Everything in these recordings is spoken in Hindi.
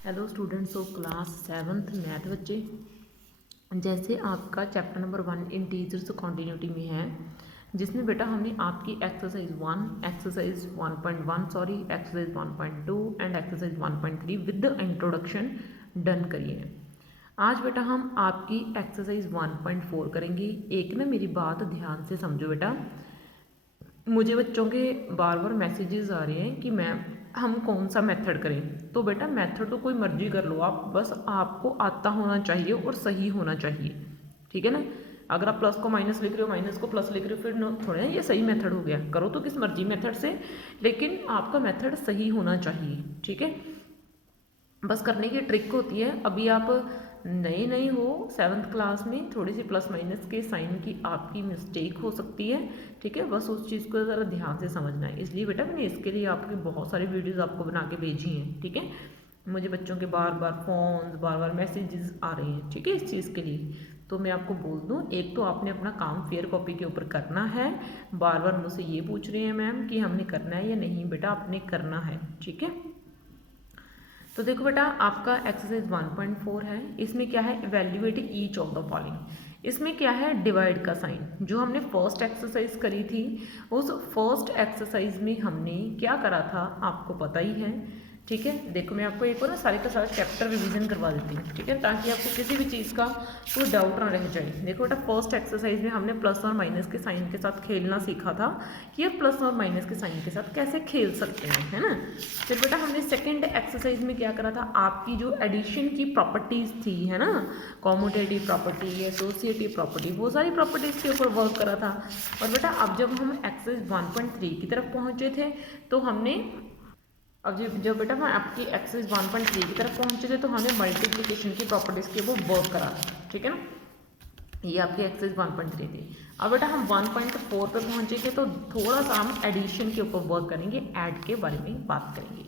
Hello students of class 7th math बच्चे। जैसे आपका चैप्टर नंबर 1 इंटीजर्स कॉन्टीन्यूटी में है, जिसमें बेटा हमने आपकी exercise 1, exercise 1.1 sorry exercise 1.2 and exercise 1.3 with the introduction done करी है। आज बेटा हम आपकी एक्सरसाइज 1.4 करेंगे। एक ना मेरी बात ध्यान से समझो बेटा, मुझे बच्चों के बार बार मैसेजेस आ रहे हैं कि मैम हम कौन सा मेथड करें। तो बेटा मेथड तो कोई मर्जी कर लो आप, बस आपको आता होना चाहिए और सही होना चाहिए, ठीक है ना। अगर आप प्लस को माइनस लिख रहे हो, माइनस को प्लस लिख रहे हो, फिर थोड़े ना ये सही मेथड हो गया। करो तो किस मर्जी मेथड से, लेकिन आपका मेथड सही होना चाहिए, ठीक है। बस करने की ट्रिक होती है। अभी आप नए नए हो 7th क्लास में, थोड़ी सी प्लस माइनस के साइन की आपकी मिस्टेक हो सकती है, ठीक है। बस उस चीज़ को ज़रा ध्यान से समझना है। इसलिए बेटा मैंने इसके लिए आपकी बहुत सारी वीडियोस आपको बना के भेजी हैं, ठीक है। मुझे बच्चों के बार बार फ़ोन, बार बार मैसेजेस आ रहे हैं, ठीक है, इस चीज़ के लिए। तो मैं आपको बोल दूं, एक तो आपने अपना काम फेयर कॉपी के ऊपर करना है। बार बार मुझसे ये पूछ रहे हैं मैम कि हमने करना है या नहीं, बेटा आपने करना है, ठीक है। तो देखो बेटा आपका एक्सरसाइज 1.4 है। इसमें क्या है, evaluate each of the following. इसमें क्या है, डिवाइड का साइन। जो हमने फर्स्ट एक्सरसाइज करी थी, उस फर्स्ट एक्सरसाइज में हमने क्या करा था आपको पता ही है, ठीक है। देखो मैं आपको एक बार ना सारे का सारा चैप्टर रिवीजन करवा देती हूँ, ठीक है, ताकि आपको किसी भी चीज़ का कोई डाउट ना रह जाए। देखो बेटा फर्स्ट एक्सरसाइज में हमने प्लस और माइनस के साइन के साथ खेलना सीखा था कि अब प्लस और माइनस के साइन के साथ कैसे खेल सकते हैं, है ना। फिर बेटा हमने सेकेंड एक्सरसाइज में क्या करा था, आपकी जो एडिशन की प्रॉपर्टीज़ थी, है ना, कॉम्यूटेटिव प्रॉपर्टी, एसोसिएटिव प्रॉपर्टी, वो सारी प्रॉपर्टीज़ के ऊपर वर्क करा था। और बेटा अब जब हम एक्सरसाइज 1.3 की तरफ पहुँचे थे, तो हमने अब जब बेटा मैं आपकी एक्सरसाइज 1.3 की तरफ पहुंचे थे, तो हमने मल्टीप्लिकेशन की प्रॉपर्टीज़ के ऊपर वर्क करा, ठीक है ना। ये आपकी एक्सरसाइज 1.3 थी। अब बेटा हम 1.4 पे पहुंचे थे, तो थोड़ा सा हम एडिशन के ऊपर वर्क करेंगे, ऐड के बारे में बात करेंगे।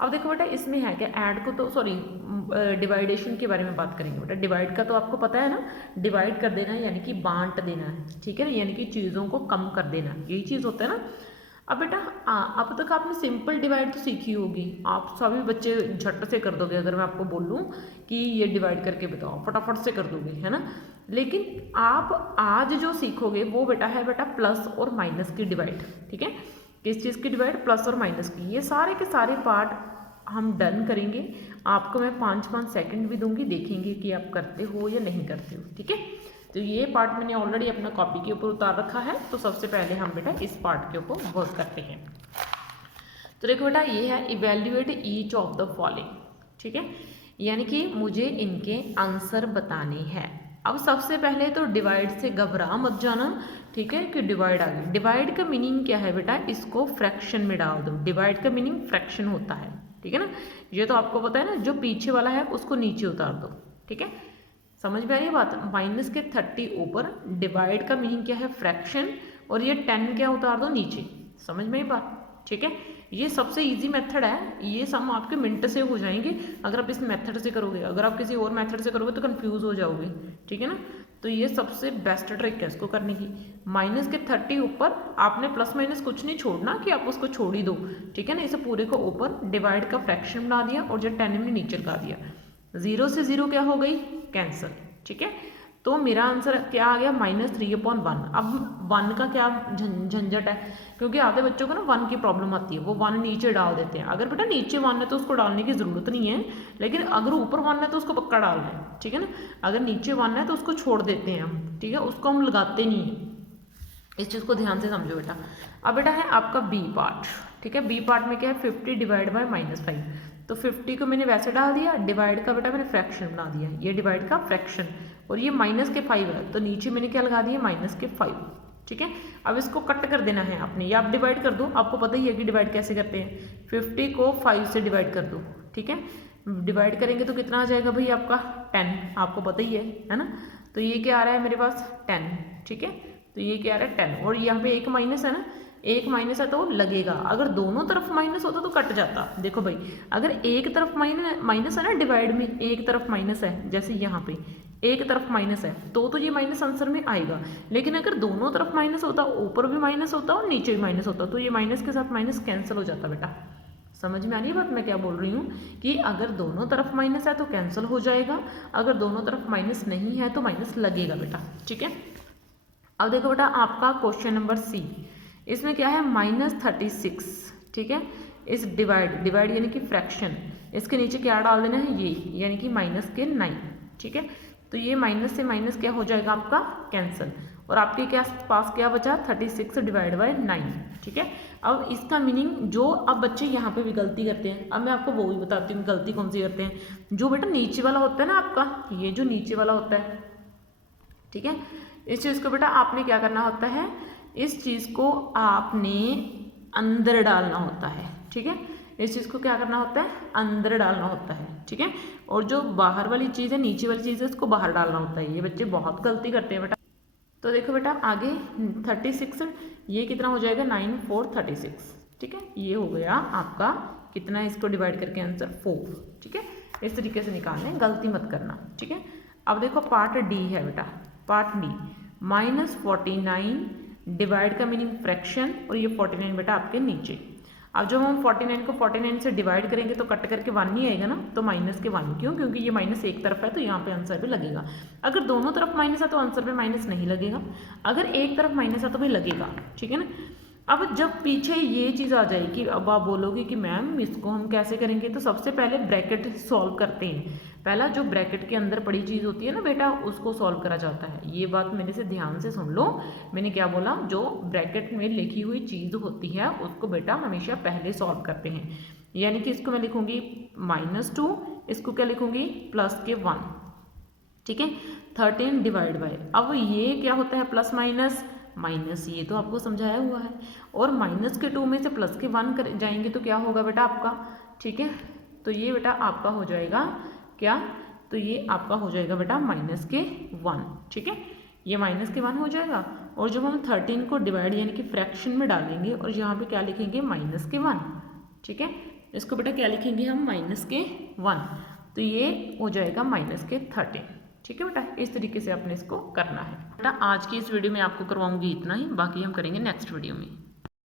अब देखो बेटा इसमें है क्या, ऐड को तो सॉरी डिवाइडेशन के बारे में बात करेंगे। बेटा डिवाइड का तो आपको पता है ना, डिवाइड कर देना यानी कि बांट देना है, ठीक है ना, यानी कि चीज़ों को कम कर देना, यही चीज़ होता है ना। अब बेटा अब तक आपने सिंपल डिवाइड तो सीखी होगी, आप सभी बच्चे झट से कर दोगे। अगर मैं आपको बोलूँ कि ये डिवाइड करके बताओ, फटाफट से कर दोगे, है ना। लेकिन आप आज जो सीखोगे वो बेटा है बेटा प्लस और माइनस की डिवाइड, ठीक है। किस चीज़ की डिवाइड, प्लस और माइनस की। ये सारे के सारे पार्ट हम डन करेंगे। आपको मैं 5-5 सेकंड भी दूंगी, देखेंगे कि आप करते हो या नहीं करते हो, ठीक है। तो ये पार्ट मैंने ऑलरेडी अपना कॉपी के ऊपर उतार रखा है। तो सबसे पहले हम बेटा इस पार्ट के ऊपर वर्क करते हैं। तो देखो बेटा ये है evaluate each of the following, ठीक है, यानी कि मुझे इनके आंसर बताने हैं। अब सबसे पहले तो डिवाइड से घबरा मत जाना, ठीक है, कि डिवाइड आ गई। डिवाइड का मीनिंग क्या है बेटा, इसको फ्रैक्शन में डाल दो। डिवाइड का मीनिंग फ्रैक्शन होता है, ठीक है ना। ये तो आपको पता है ना, जो पीछे वाला है उसको नीचे उतार दो, ठीक है। समझ में आ रही है बात। माइनस के 30 ऊपर, डिवाइड का मीनिंग क्या है, फ्रैक्शन, और ये 10 क्या उतार दो नीचे। समझ में ही बात, ठीक है। ये सबसे इजी मेथड है, ये सम आपके मिनट से हो जाएंगे अगर आप इस मेथड से करोगे। अगर आप किसी और मेथड से करोगे तो कंफ्यूज हो जाओगे, ठीक है ना। तो ये सबसे बेस्ट ट्रिक है इसको करने की। माइनस के 30 ऊपर आपने प्लस माइनस कुछ नहीं छोड़ना कि आप उसको छोड़ ही दो, ठीक है ना। इसे पूरे को ऊपर डिवाइड का फ्रैक्शन बना दिया और जो 10 में नीचे लगा दिया। 0 से 0 क्या हो गई, कैंसिल, ठीक है। तो मेरा आंसर क्या आ गया, -3/1। अब 1 का क्या झंझट है, क्योंकि आधे बच्चों को ना 1 की प्रॉब्लम आती है, वो 1 नीचे डाल देते हैं। अगर बेटा नीचे 1 है तो उसको डालने की ज़रूरत नहीं है, लेकिन अगर ऊपर 1 है तो उसको पक्का डालना है, ठीक है ना। अगर नीचे 1 है तो उसको छोड़ देते हैं हम, ठीक है, उसको हम लगाते नहीं हैं। इस चीज़ को ध्यान से समझो बेटा। अब बेटा है आपका बी पार्ट, ठीक है। बी पार्ट में क्या है, 50 डिवाइड बाय -5। तो 50 को मैंने वैसे डाल दिया, डिवाइड का बेटा मैंने फ्रैक्शन बना दिया, ये डिवाइड का फ्रैक्शन, और ये -5 है तो नीचे मैंने क्या लगा दिया, -5, ठीक है। अब इसको कट कर देना है आपने, या आप डिवाइड कर दो, आपको पता ही है कि डिवाइड कैसे करते हैं। 50 को 5 से डिवाइड कर दो, ठीक है। डिवाइड करेंगे तो कितना आ जाएगा भाई आपका 10, आपको पता ही है ना। तो ये क्या आ रहा है मेरे पास 10, ठीक है। तो ये क्या आ रहा है 10, और यहाँ पे एक माइनस है ना, एक माइनस है तो लगेगा। अगर दोनों तरफ माइनस होता तो कट जाता। देखो भाई अगर एक तरफ माइनस है ना, डिवाइड में एक तरफ माइनस है, जैसे यहाँ पे एक तरफ माइनस है तो ये माइनस आंसर में आएगा। लेकिन अगर दोनों तरफ माइनस होता, ऊपर भी माइनस होता और नीचे भी माइनस होता, तो ये माइनस के साथ माइनस कैंसिल हो जाता बेटा। समझ में आ रही है बात मैं क्या बोल रही हूँ कि अगर दोनों तरफ माइनस है तो कैंसिल हो जाएगा, अगर दोनों तरफ माइनस नहीं है तो माइनस लगेगा बेटा, ठीक है। अब देखो बेटा आपका क्वेश्चन नंबर सी, इसमें क्या है -36, ठीक है। इस डिवाइड यानी कि फ्रैक्शन, इसके नीचे क्या डाल देना है ये, यानी कि -9, ठीक है। तो ये माइनस से माइनस क्या हो जाएगा आपका कैंसिल, और आपके क्या पास क्या बचा 36 डिवाइड बाई 9, ठीक है। अब इसका मीनिंग जो अब बच्चे यहाँ पे भी गलती करते हैं, अब मैं आपको वो भी बताती हूँ गलती कौन सी करते हैं। जो बेटा नीचे वाला होता है ना आपका, ये जो नीचे वाला होता है, ठीक है, इस चीज़ को बेटा आपने क्या करना होता है, इस चीज़ को आपने अंदर डालना होता है, ठीक है। इस चीज़ को क्या करना होता है, अंदर डालना होता है, ठीक है। और जो बाहर वाली चीज़ है, नीचे वाली चीज़ है, इसको बाहर डालना होता है। ये बच्चे बहुत गलती करते हैं बेटा। तो देखो बेटा आगे 36, ये कितना हो जाएगा 9 4 36, ठीक है। ये हो गया आपका कितना है, इसको डिवाइड करके आंसर 4, ठीक है। इस तरीके से निकालना है, गलती मत करना, ठीक है। अब देखो पार्ट डी है बेटा, पार्ट डी -49 डिवाइड का मीनिंग फ्रैक्शन, और ये 49 बेटा आपके नीचे। अब जब हम 49 को 49 से डिवाइड करेंगे तो कट करके 1 नहीं आएगा ना, तो -1 क्यों, क्योंकि ये माइनस एक तरफ है तो यहाँ पे आंसर पे लगेगा। अगर दोनों तरफ माइनस है तो आंसर पे माइनस नहीं लगेगा, अगर एक तरफ माइनस है तो भी लगेगा, ठीक है ना। अब जब पीछे ये चीज़ आ जाएगी, अब आप बोलोगे कि मैम इसको हम कैसे करेंगे, तो सबसे पहले ब्रैकेट सॉल्व करते हैं। पहला जो ब्रैकेट के अंदर पड़ी चीज़ होती है ना बेटा, उसको सॉल्व करा जाता है। ये बात मेरे से ध्यान से सुन लो, मैंने क्या बोला, जो ब्रैकेट में लिखी हुई चीज़ होती है उसको बेटा हमेशा पहले सॉल्व करते हैं। यानी कि इसको मैं लिखूंगी -2, इसको क्या लिखूंगी +1, ठीक है। 13 डिवाइड बाय, अब ये क्या होता है प्लस माइनस माइनस, ये तो आपको समझाया हुआ है, और -2 में से +1 कर जाएंगे तो क्या होगा बेटा आपका, ठीक है। तो ये बेटा आपका हो जाएगा क्या, तो ये आपका हो जाएगा बेटा -1, ठीक है। ये -1 हो जाएगा, और जब हम 13 को डिवाइड यानी कि फ्रैक्शन में डालेंगे और यहाँ पे क्या लिखेंगे -1, ठीक है। इसको बेटा क्या लिखेंगे हम -1, तो ये हो जाएगा -13, ठीक है बेटा। इस तरीके से आपने इसको करना है बेटा। आज की इस वीडियो में आपको करवाऊंगी इतना ही, बाकी हम करेंगे नेक्स्ट वीडियो में।